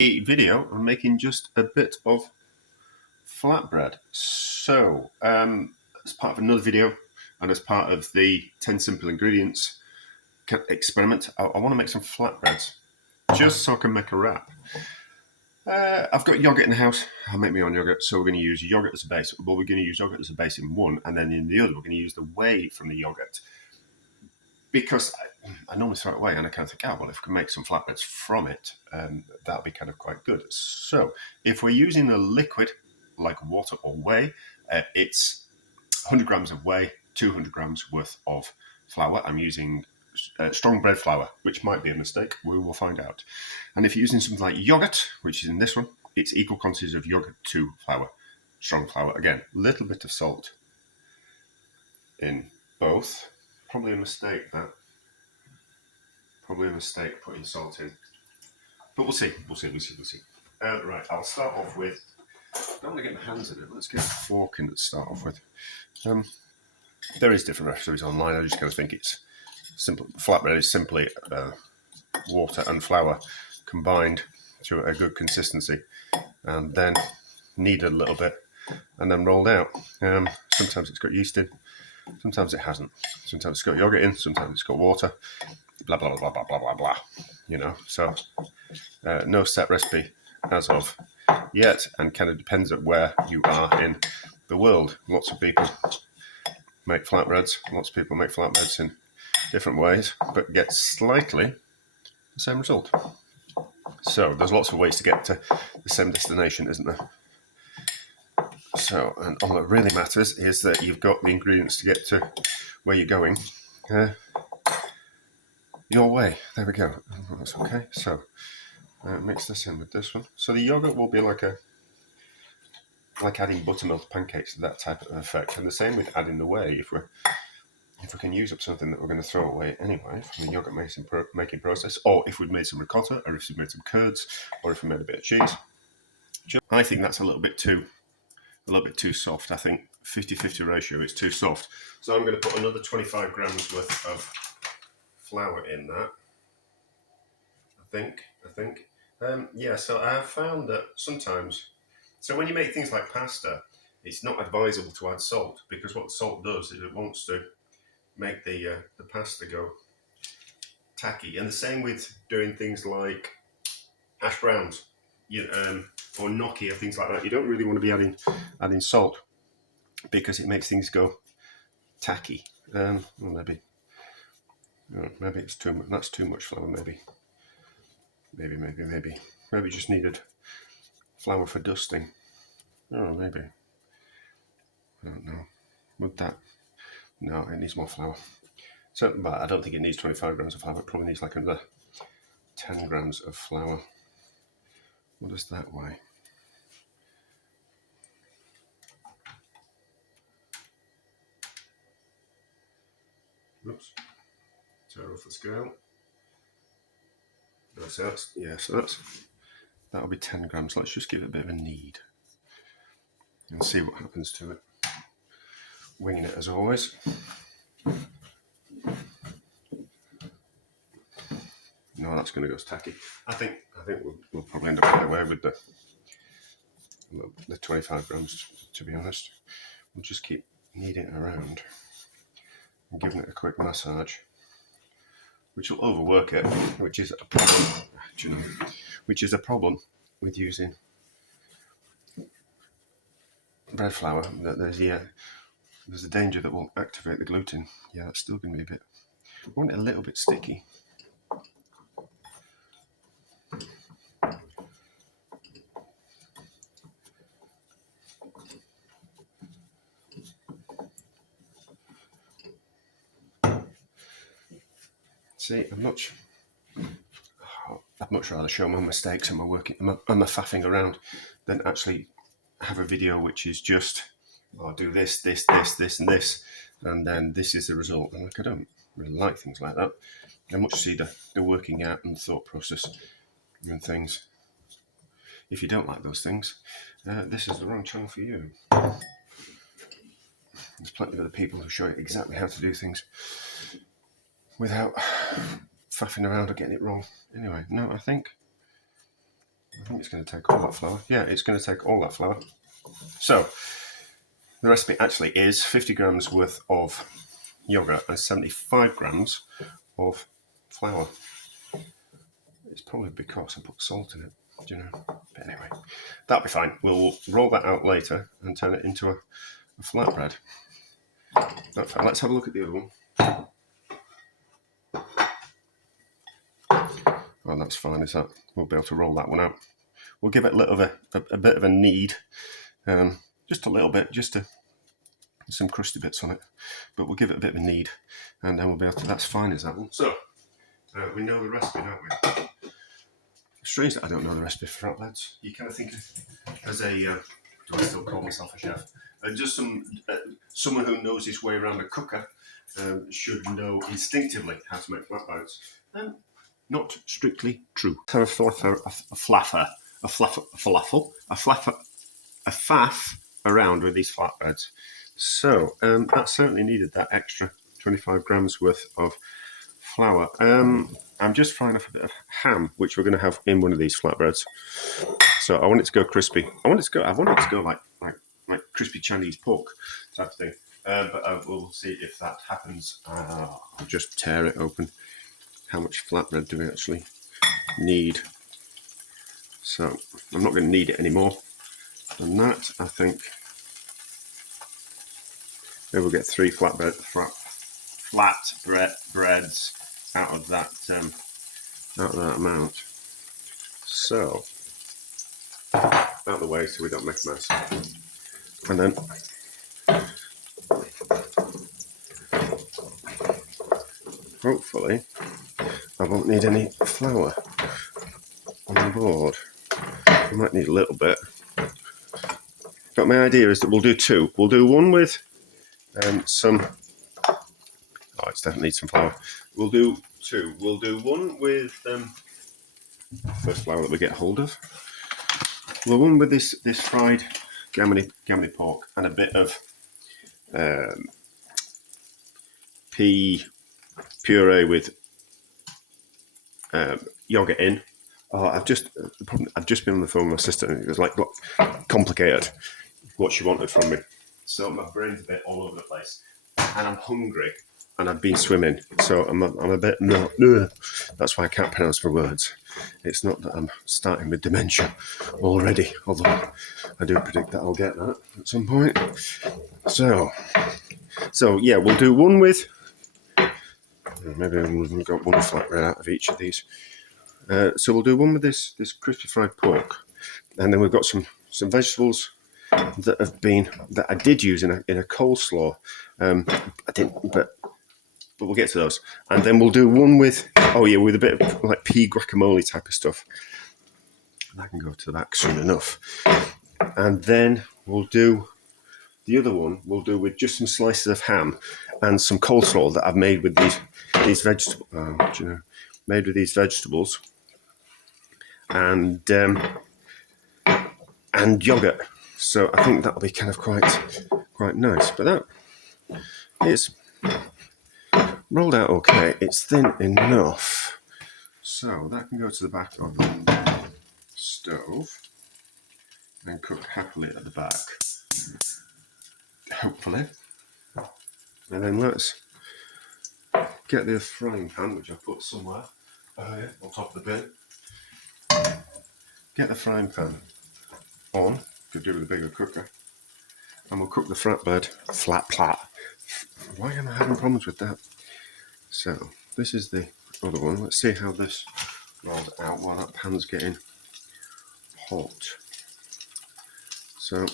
A video on making just a bit of flatbread. So, as part of another video and as part of the 10 simple ingredients experiment, I want to make some flatbreads just so I can make a wrap. I've got yogurt in the house. I'll make my own yogurt, so we're going to use yogurt as a base. But we're going to use yogurt as a base in one, and then in the other, we're going to use the whey from the yogurt. Because I normally throw it away, and I kind of think, well, if we can make some flatbreads from it, that'll be kind of quite good. So if we're using a liquid like water or whey, it's 100 grams of whey, 200 grams worth of flour. I'm using strong bread flour, which might be a mistake. We will find out. And if you're using something like yogurt, which is in this one, it's equal quantities of yogurt to flour, strong flour. Again, a little bit of salt in both. Probably a mistake, that. Probably a mistake putting salt in. But we'll see. Right, I'll start off with... I don't want to get my hands in it. Let's get a fork in to start off with. There is different recipes online. I just kind of think it's simple. Flatbread is simply water and flour combined to a good consistency, and then kneaded a little bit, and then rolled out. Sometimes it's got yeast in, sometimes it hasn't. Sometimes it's got yogurt in, sometimes it's got water. Blah blah blah blah blah blah blah. So no set recipe as of yet, and kind of depends on where you are in the world. Lots of people make flatbreads. Lots of people make flatbreads in different ways, but get slightly the same result. So there's lots of ways to get to the same destination, isn't there? So, and all that really matters is that you've got the ingredients to get to where you're going your way. There we go. That's okay. So mix this in with this one. So the yogurt will be like adding buttermilk to pancakes, that type of effect. And the same with adding the whey. If we can use up something that we're going to throw away anyway from the yogurt making process, or if we've made some ricotta, or if we've made some curds, or if we made a bit of cheese. I think that's a little bit too soft. I think 50-50 ratio is too soft. So I'm going to put another 25 grams worth of flour in that. I think. So I have found that sometimes, so when you make things like pasta, it's not advisable to add salt, because what salt does is it wants to make the pasta go tacky. And the same with doing things like hash browns, or gnocchi or things like that. You don't really want to be adding salt, because it makes things go tacky. Maybe it's too much. That's too much flour. Maybe just needed flour for dusting. Oh, maybe. I don't know. Would that? No, it needs more flour. So, but I don't think it needs 25 grams of flour. It probably needs like another 10 grams of flour. What does that weigh? Oops. Tear off the scale. So that'll be 10 grams. Let's just give it a bit of a knead and see what happens to it. Winging it as always. No, that's going to go as tacky. I think we'll probably end up right away with the 25 grams, to be honest. We'll just keep kneading it around and giving it a quick massage, which will overwork it, which is a problem. Which is a problem with using bread flour. That there's a danger that will activate the gluten. Yeah, it's still going to be I want it a little bit sticky. See, I'd much rather show my mistakes and my faffing around than actually have a video which is just, I'll do this, and this, and then this is the result. And I don't really like things like that. I much see the working out and the thought process and things. If you don't like those things, this is the wrong channel for you. There's plenty of other people who show you exactly how to do things without faffing around or getting it wrong. Anyway, no, I think I think it's going to take all that flour. Yeah, it's going to take all that flour. So the recipe actually is 50 grams worth of yogurt and 75 grams of flour. It's probably because I put salt in it, do you know? But anyway, that'll be fine. We'll roll that out later and turn it into a flatbread. That's fine. Let's have a look at the other one. Oh, that's fine, is that? We'll be able to roll that one out. We'll give it a little bit, a bit of a knead, just a little bit, just to some crusty bits on it, but we'll give it a bit of a knead, and then we'll be able to. That's fine, is that one? So we know the recipe, don't we? Strange that I don't know the recipe for flatbreads. You kind of think as a do I still call myself a chef? Just someone who knows his way around a cooker should know instinctively how to make flatbreads. Not strictly true. A faff around with these flatbreads. So that certainly needed that extra 25 grams worth of flour. I'm just frying off a bit of ham, which we're going to have in one of these flatbreads. So I want it to go crispy. I want it to go like crispy Chinese pork type of thing. But we'll see if that happens. I'll just tear it open. How much flatbread do we actually need? So I'm not going to need it anymore than that. I think maybe we'll get 3 flatbreads out of that amount. So out of the way so we don't make a mess. And then hopefully I won't need any flour on board. I might need a little bit. But my idea is that we'll do 2. We'll do one with some... Oh, it's definitely needs some flour. We'll do 2. We'll do one with first flour that we get hold of. We'll one with this fried gammony pork and a bit of pea puree with yogurt in. Oh, I've just been on the phone with my sister, and it was like, look, complicated what she wanted from me. So my brain's a bit all over the place, and I'm hungry, and I've been swimming, so I'm a bit that's why I can't pronounce my words. It's not that I'm starting with dementia already, although I do predict that I'll get that at some point. So yeah, we'll do one with. Maybe we've got one flatbread out of each of these. So we'll do one with this crispy fried pork, and then we've got some vegetables that I did use in a coleslaw. I didn't, but we'll get to those. And then we'll do one with with a bit of like pea guacamole type of stuff. And I can go to that soon enough. And then we'll do the other one. We'll do with just some slices of ham and some coleslaw that I've made with these vegetables. Made with these vegetables. And yogurt. So I think that'll be kind of quite nice. But that is rolled out okay. It's thin enough. So that can go to the back of the stove and cook happily at the back. Hopefully. And then let's get the frying pan, which I put somewhere on top of the bin. Get the frying pan on, could do with a bigger cooker, and we'll cook the flatbread flat. Why am I having problems with that? So this is the other one. Let's see how this rolls out while that pan's getting hot. So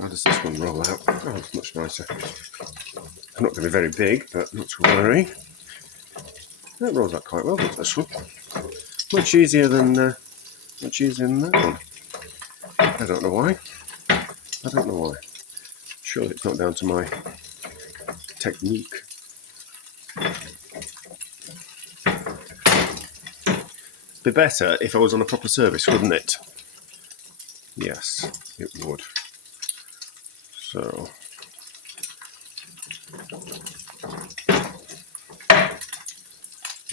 how does this one roll out? Oh, it's much nicer. I'm not going to be very big, but not to worry. That rolls out quite well, this one. Much easier than that one. I don't know why. Surely it's not down to my technique. Be better if I was on a proper service, wouldn't it? Yes, it would. So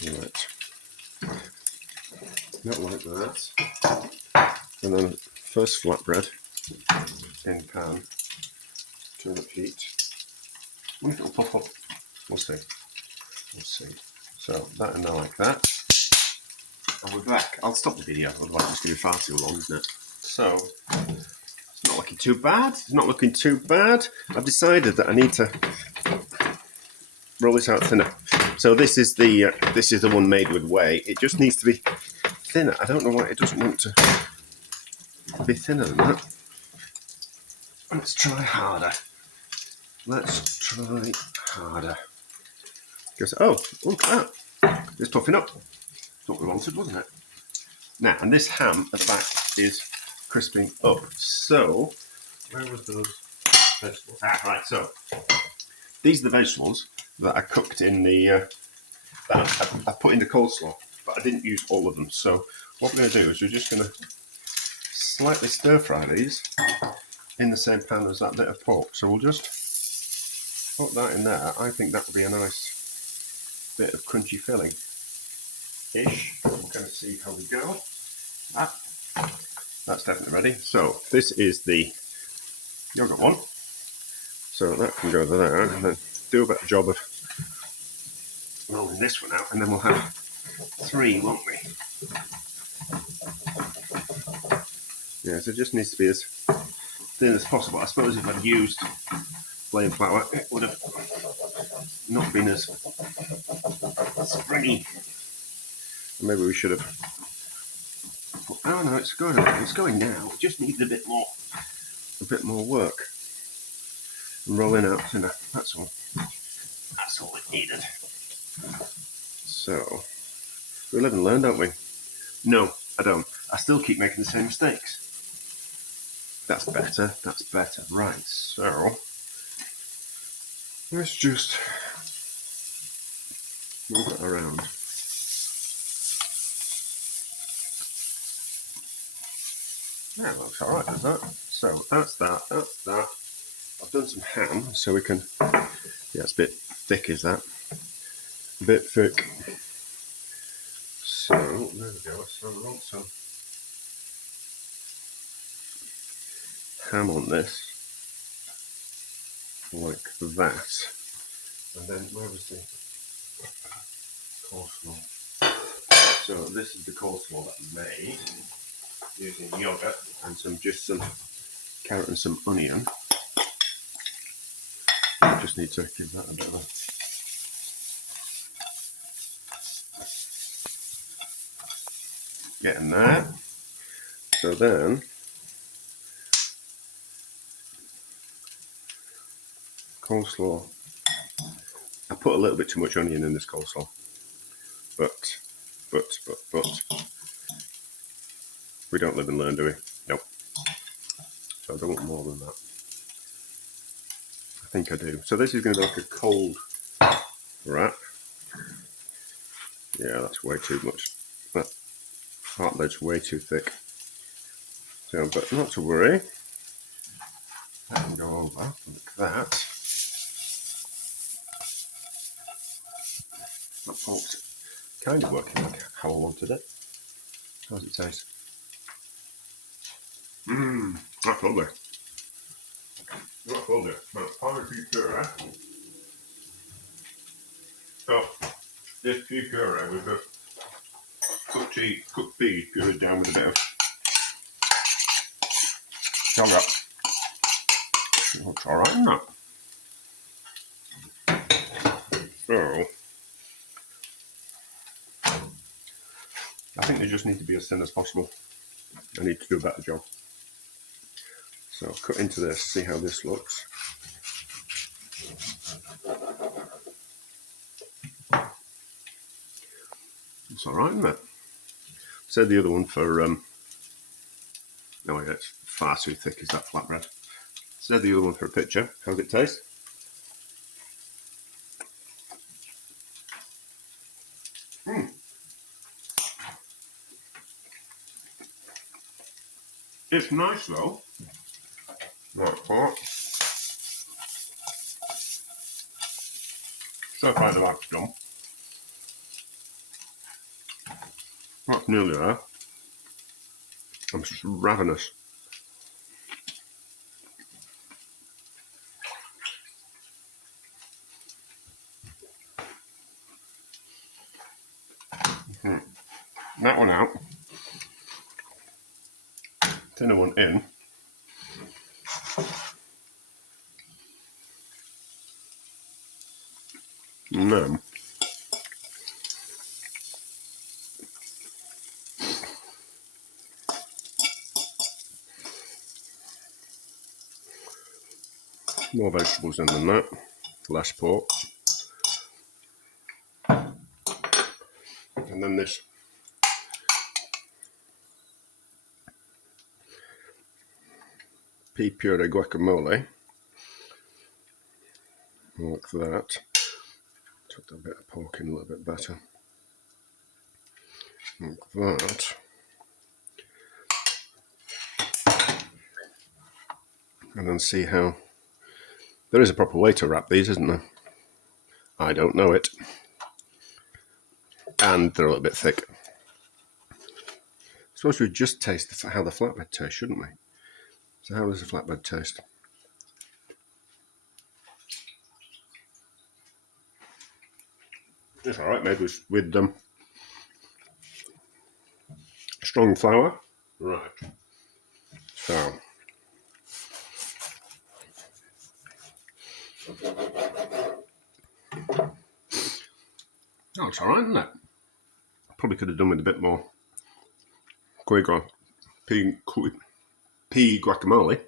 right. Not like that. And then first flatbread in pan, turn up heat. I wonder if it'll pop up. We'll see. We'll see. So that in there like that. And we're back. I'll stop the video, otherwise it's going to be far too long, isn't it? So it's not looking too bad. It's not looking too bad. I've decided that I need to roll this out thinner. So this is the one made with whey. It just needs to be thinner. I don't know why it doesn't want to be thinner than that. Let's try harder. Let's try harder. Goes, oh, look at that. It's toughening up. That's what we wanted, wasn't it? Now, and this ham at the back is crisping up. So, where was those vegetables? Ah, right, so these are the vegetables that I cooked in the, I put in the coleslaw, but I didn't use all of them. So what we're going to do is we're just going to slightly stir fry these in the same pan as that bit of pork. So we'll just put that in there. I think that would be a nice bit of crunchy filling-ish. We're going to see how we go. That's definitely ready. So this is the yogurt one. So that can go there, and then do a better job of rolling this one out, and then we'll have 3, won't we? Yeah, so it just needs to be as thin as possible. I suppose if I'd used plain flour, it would have not been as springy. Maybe we should have. Oh no, it's going. It's going now. It just needs a bit more work. And rolling out thinner. That's all. That's all it needed. So we live and learn, don't we? No, I don't. I still keep making the same mistakes. That's better. That's better. Right. So let's just move it around. Yeah, it looks alright, does that? So that's that, that's that. I've done some ham, so we can, yeah, it's a bit thick, is that? A bit thick. So, there we go, so we want some ham on this, like that. And then, where was the coleslaw? So this is the coleslaw that we made, using yogurt and some carrot and some onion. I just need to give that a bit of a get in there. So then coleslaw. I put a little bit too much onion in this coleslaw, but we don't live and learn, do we? Nope. So I don't want more than that. I think I do. So this is going to be like a cold wrap. Yeah, that's way too much. That cartilage's way too thick. So, but not to worry. That can go over like that. That pork's kind of working like how I wanted it. How does it taste? That's lovely. That's lovely. That's powdered beef puree. So, this beef puree with the cooked beef pureed down with a bit of yogurt. It looks alright, isn't it? So, I think they just need to be as thin as possible. I need to do a better job. So cut into this, see how this looks. It's alright, isn't it? Said the other one for, oh yeah, it's far too thick, is that flatbread. Said the other one for a picture. How's it taste? It's nice though. Right, part. So far the back's done. That's nearly there. I'm just ravenous. That one out. Thinner one in. And then more vegetables in than that. Less pork. And then this pea puree guacamole. Like that. Tuck that bit of pork in a little bit better. Like that. And then see how... There is a proper way to wrap these, isn't there? I don't know it. And they're a little bit thick. I suppose we'd just taste how the flatbread tastes, shouldn't we? So how does the flatbread taste? It's alright, made with strong flour. Right. So... Oh, it's alright, isn't it? Probably could have done with a bit more pea guacamole.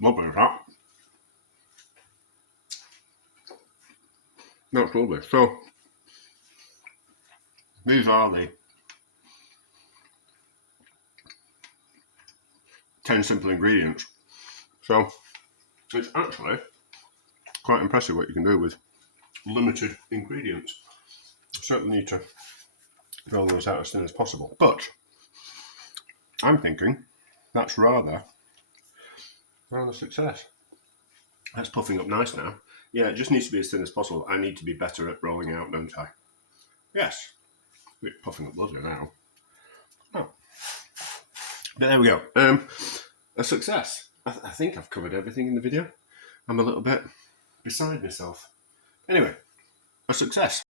Lovely, that. That's lovely. So, these are the 10 simple ingredients. So, it's actually quite impressive what you can do with limited ingredients. You certainly need to roll these out as soon as possible. But, I'm thinking that's rather a success. That's puffing up nice now. Yeah, it just needs to be as thin as possible. I need to be better at rolling out, don't I? Yes. It's puffing up lovely now. Oh. But there we go. A success. I think I've covered everything in the video. I'm a little bit beside myself. Anyway, a success.